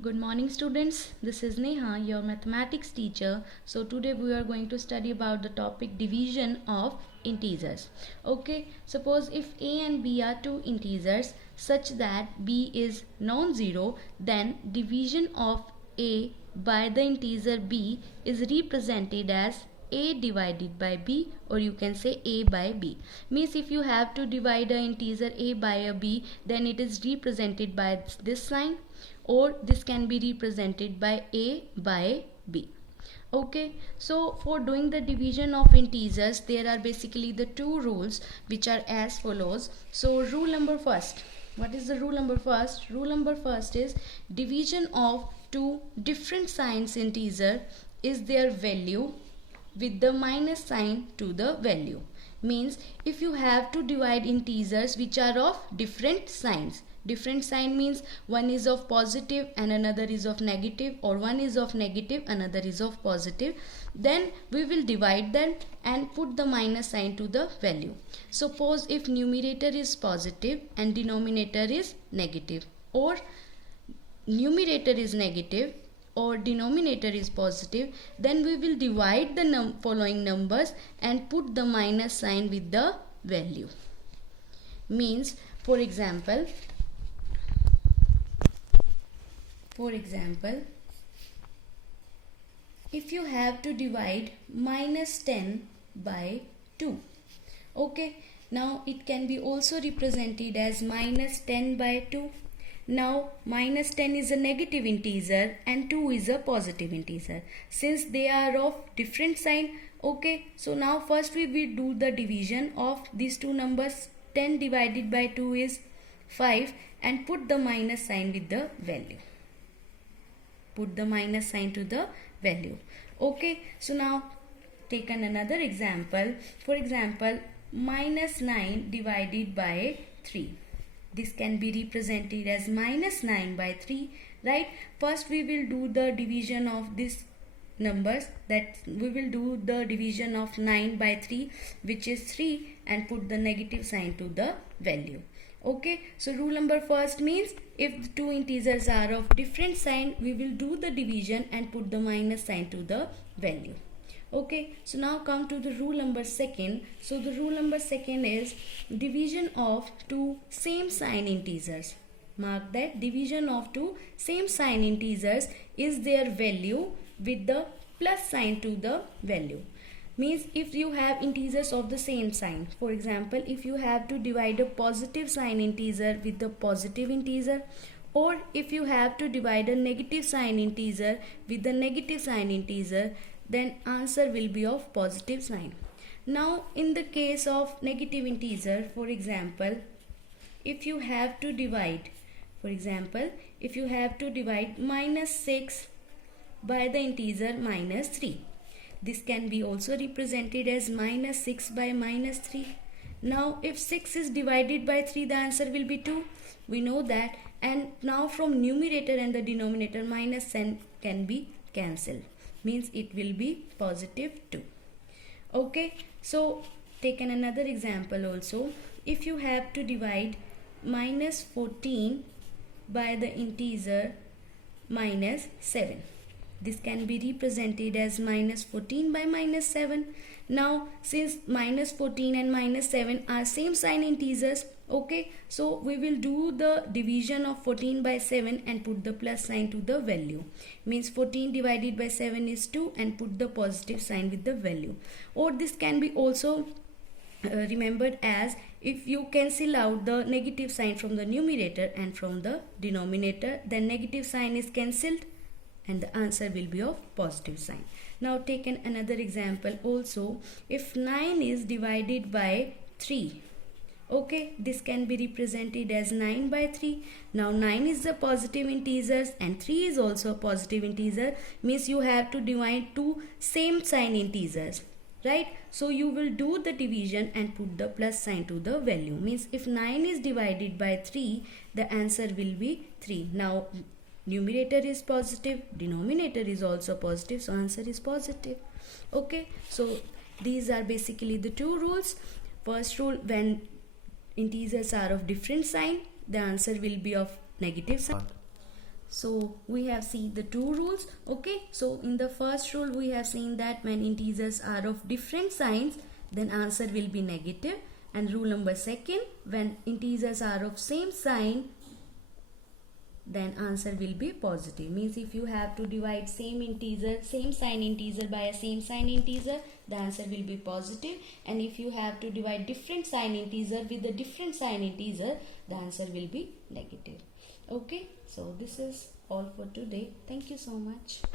Good morning students, this is Neha, your mathematics teacher. So today we are going to study about the topic division of integers. Okay, suppose if a and b are two integers such that b is non-zero, then division of a by the integer b is represented as a divided by b, or you can say a by b. Means if you have to divide an integer a by a b, then it is represented by this sign, or this can be represented by a by b. Okay, so for doing the division of integers, there are basically the two rules which are as follows. So rule number first, what is the rule number first? Rule number first is division of two different signs integer is their value with the minus sign to the value. Means if you have to divide integers which are of different signs, different sign means one is of positive and another is of negative, or one is of negative, another is of positive, then we will divide them and put the minus sign to the value. Suppose if numerator is positive and denominator is negative, or numerator is negative or denominator is positive, then we will divide the following numbers and put the minus sign with the value. Means for example, if you have to divide minus 10 by 2, okay, now it can be also represented as minus 10 by 2. Now minus 10 is a negative integer and 2 is a positive integer. Since they are of different sign, okay, so now first we will do the division of these two numbers. 10 divided by 2 is 5, and put the minus sign with the value. Put the minus sign to the value. Okay, so now take another example. For example, minus 9 divided by 3. This can be represented as minus 9 by 3, right? First we will do the division of these numbers, that we will do the division of 9 by 3, which is 3, and put the negative sign to the value. Okay, so rule number first means if the two integers are of different sign, we will do the division and put the minus sign to the value. Okay, so now come to the rule number second. So the rule number second is division of two same sign integers. Mark that division of two same sign integers is their value with the plus sign to the value. Means if you have integers of the same sign, for example, if you have to divide a positive sign integer with the positive integer, or if you have to divide a negative sign integer with the negative sign integer, then answer will be of positive sign. Now in the case of negative integer, for example, if you have to divide, minus 6 by the integer minus 3, this can be also represented as minus 6 by minus 3. Now if 6 is divided by 3, the answer will be 2. We know that. And now from numerator and the denominator, minus 10 can be cancelled. Means it will be positive 2. Okay, so taken another example also. If you have to divide minus 14 by the integer minus 7, this can be represented as minus 14 by minus 7. Now since minus 14 and minus 7 are same sign integers, okay, so we will do the division of 14 by 7 and put the plus sign to the value. Means 14 divided by 7 is 2, and put the positive sign with the value. Or this can be also remembered as, if you cancel out the negative sign from the numerator and from the denominator, then negative sign is cancelled and the answer will be of positive sign. Now taken another example also. If 9 is divided by 3, okay, this can be represented as 9 by 3. Now 9 is the positive integers and 3 is also a positive integer. Means you have to divide two same sign integers, right? So you will do the division and put the plus sign to the value. Means if 9 is divided by 3, the answer will be 3. Now numerator is positive, denominator is also positive, so answer is positive. Okay, so these are basically the two rules. First rule, when integers are of different sign, the answer will be of negative sign. So we have seen the two rules. Okay, so in the first rule we have seen that when integers are of different signs, then answer will be negative. And rule number second, when integers are of same sign, then answer will be positive. Means if you have to divide same sign integer by a same sign integer, the answer will be positive. And if you have to divide different sign integer with a different sign integer, the answer will be negative. Okay, so this is all for today. Thank you so much.